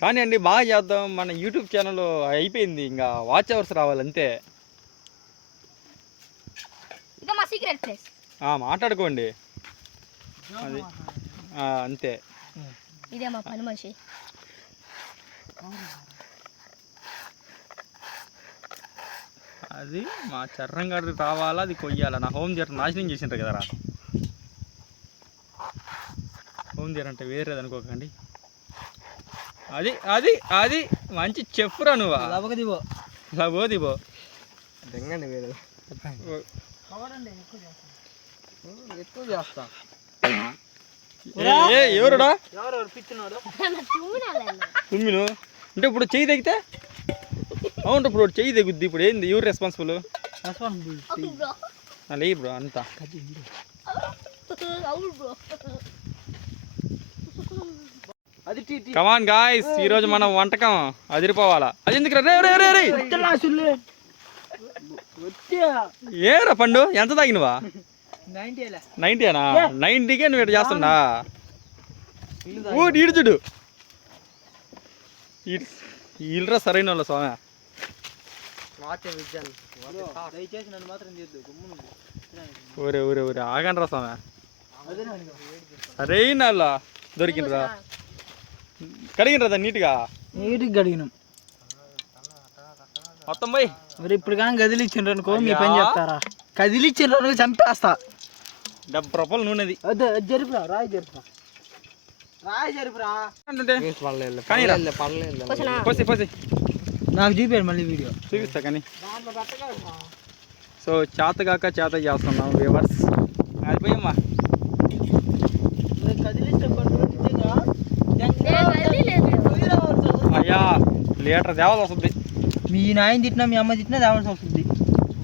కానీ అండి బాగా చేద్దాం. మన యూట్యూబ్ ఛానల్ అయిపోయింది, ఇంకా వాచ్ అవర్స్ రావాలంతే. మాట్లాడుకోండి అది అంతే. ఇదే మా పని మనిషి. అది మా చర్రంగాడికి రావాలా, అది కొయ్యాలా. నా హోమ్ థియేటర్ నాశనం చేసింటారు కదరా. హోమ్ థియేటర్ అంటే వేరేది అనుకోకండి. అది అది అది మంచి చెప్పురా నువ్వు. లబోదిబో దెంగండి వేరే ఎక్కువ చేస్తా. ఎవరుడా తుమ్మిను అంటే ఇప్పుడు చెయ్యి తగ్గితే? అవును, ఇప్పుడు చెయ్యి తగ్గుద్ది. ఇప్పుడు ఏంది, ఎవరు రెస్పాన్సిబుల్? లే బ్రో అంతా. కమాన్ గాయ్స్, ఈరోజు మనం వంటకం అదిరిపోవాలా. అది ఎందుకు ఏరా పండు, ఎంత తాగినవా? 90 90కే నువ్వు ఇట్లా చేస్తున్నా? ఈడు చూడు, వీళ్ళరా సరైన వాళ్ళ స్వామి. ఊరే ఊరే ఊరే ఆగండ్రా స్వామి. సరైన వాళ్ళ దొరికినరా? కడిగినరా దాన్ని నీట్గా కడిగినాం మొత్తం పోయి. మరి ఇప్పుడు కానీ కదిలిచ్చిండ్రు అనుకో మీ పని చెప్తారా? కదిలిచ్చిండ్రు అనుకో చంపేస్తా. 70 రూపాయలు నూనెది. జరుపురా, రాయి జరుపురా, రాయి జరుపురా. నాకు చూపారు మళ్ళీ వీడియో చూపిస్తా కానీ. సో చేతగాక చేత చేస్తున్నాం వ్యూవర్స్. అయిపోయమ్మా. అయ్యా లీటర్ తేవాల్సి వస్తుంది. మీ నాయన తిట్టినా మీ అమ్మ తిట్టినా తేవాల్సి వస్తుంది.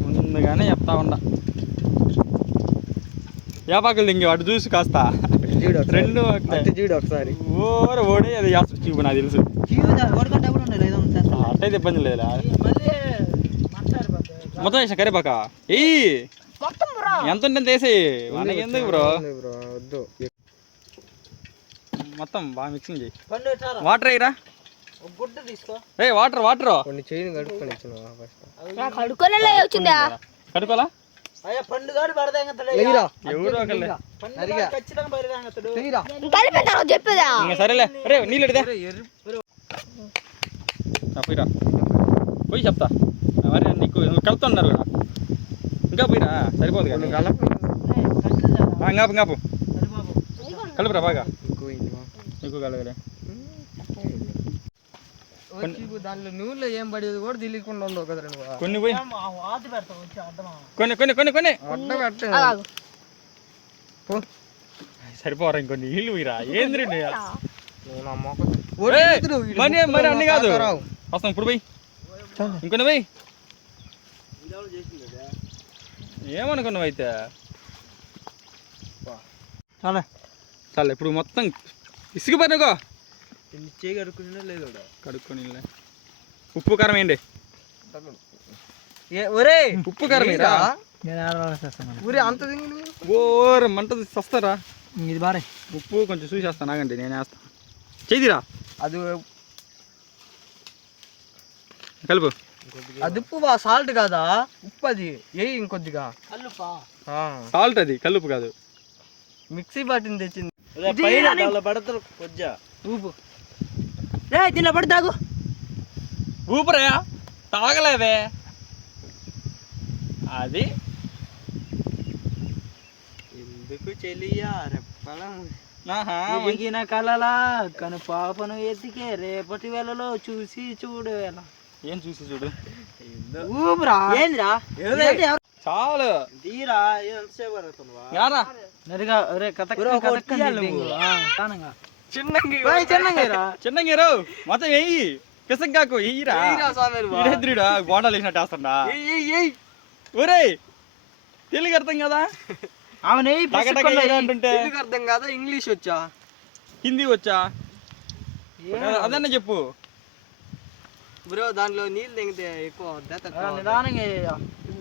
ముందుగానే చెప్తా ఉండా. యాపాకులు దింగి వాడు చూసి కాస్త రెండు చూడు ఒకసారి. ఓరే ఓడే అది చేస్తాడు చూపు, నాకు తెలుసు. అట్టయితే ఇబ్బంది లేదా? మొత్తం వేసిన కరిపాక ఏయ్, ఎంత ఉంటుంది వేసి. మనకి ఎందుకు బ్రో, మొత్తం బాగా మిక్సింగ్ చేయి. వాటర్ అయ్యిరా. ఏ వాటర్ వాటర్ కడుకోవాలా? సరేలే రే, నీళ్ళు పోయిరా, పోయి చెప్తా. మరి నీకు కలుపుతున్నారు కదా, ఇంకా పోయిరా సరిపోదు కదా. ఇంకాపు కలుపురా బాగా, ఎక్కువ కలగలే. దాంట్లో నూనెలో ఏం పడేది కూడా తెలియకుండా ఉండవు కదా. కొన్ని పోయి కొన్ని కొన్ని కొన్ని కొన్ని సరిపోరా. ఇంకొన్ని నీళ్ళు పోయిరా. ఏంద్రీ మరి అన్ని కాదు వస్తాం. ఇప్పుడు పోయి ఇంకొన్ని పోయి. ఏమనుకున్నావు అయితే? చాలా ఇప్పుడు మొత్తం ఇసుకుపోయినాకో చేయి కడుక్కునే లేదు కడుక్కొని. ఉప్పు కారం వేయండి. ఉప్పు కారం అంత ఓర మంట వస్తారా? ఇది బారే. ఉప్పు కొంచెం చూసేస్తాను, ఆగండి నేను వేస్తాను. చేదిరా అది కలుపు. అది ఉప్పు బా, సాల్ట్ కాదా ఉప్పు. అది ఏ ఇంకొద్దిగా సాల్ట్, అది కలుపు కాదు. మిక్సీ పట్టింది తెచ్చింది. ఊపు దీనిలో పడి తాగు. ఊపరా తాగలేదే. అది ఎందుకు చెలియా రెప్పగిన కలలా కను పాపను ఎత్తికే రేపటి వేళలో చూసి చూడు. ఏం చూసి చూడు? ఊపురా. ఏంద్రా చాలు తీరా. చిన్నంగా మొత్తం వెయ్యి పిసంగాకు వెయ్యిరా. గోండాలు వేసినట్టు వేస్తున్నా. ఊరే తెలుగు అర్థం కదా? తెలుగు అర్థం కాదా? ఇంగ్లీష్ వచ్చా, హిందీ వచ్చా? అదన్నా చెప్పు బ్రో. దాంట్లో నీళ్ళు దింగితే ఎక్కువ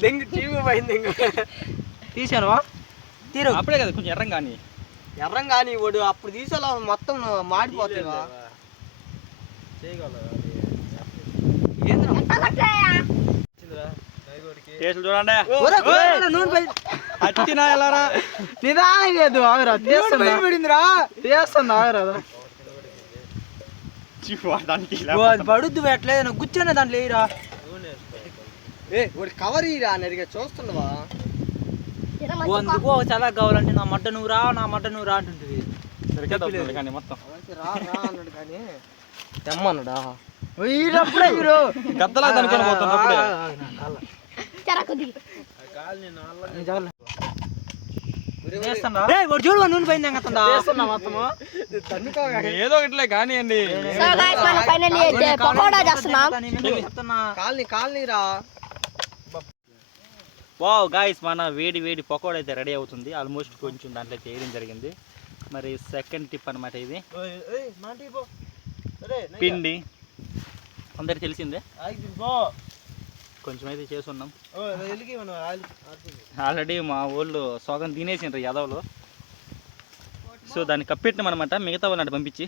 దెంగి చీమైంది. తీసాను తీరు అప్పుడే కదా కొంచెం ఎర్రం కానీ. ఎర్రం కానీ వాడు అప్పుడు తీసేలా మొత్తం మాడిపోతుందా? టేస్ట్లు చూడండి నూనె అచ్చినా ఎలారా నిదానం లేదు ఆగరా తీస్తుందా ఆగరా అది పడుద్దు ఎట్లేదు కూర్చొని దాంట్లో వేయరా కవర్ ఇరా నరిగా చూస్తున్నావా అందుకో చాలా కావాలంటే నా మడ్డ నువ్వు రా అంటుంటుంది కానీ మొత్తం రా అన్నాడు కానీ తెమ్మన్నాడా గద్దలా అనుకొని పోతున్నప్పుడే చూడు నూనె పోయింది ఏదో ఒకటిలే కానివ్వండి సో గైస్ మనం ఫైనల్లీ అయితే పకోడా చేస్తున్నాం కాలనీ రా వావ్ గాయస్ మన వేడి వేడి పకోడా అయితే రెడీ అవుతుంది ఆల్మోస్ట్ కొంచెం దాంట్లో అయితే వేయడం జరిగింది మరి సెకండ్ టిప్ అనమాట ఇది పిండి అందరికి తెలిసిందే కొంచెం అయితే చేసున్నాం ఆల్రెడీ మా ఊళ్ళో సోగం తినేసిండ్రు యాదవ్లో సో దాన్ని కప్పెట్టినాం అనమాట మిగతా వాళ్ళని పంపించి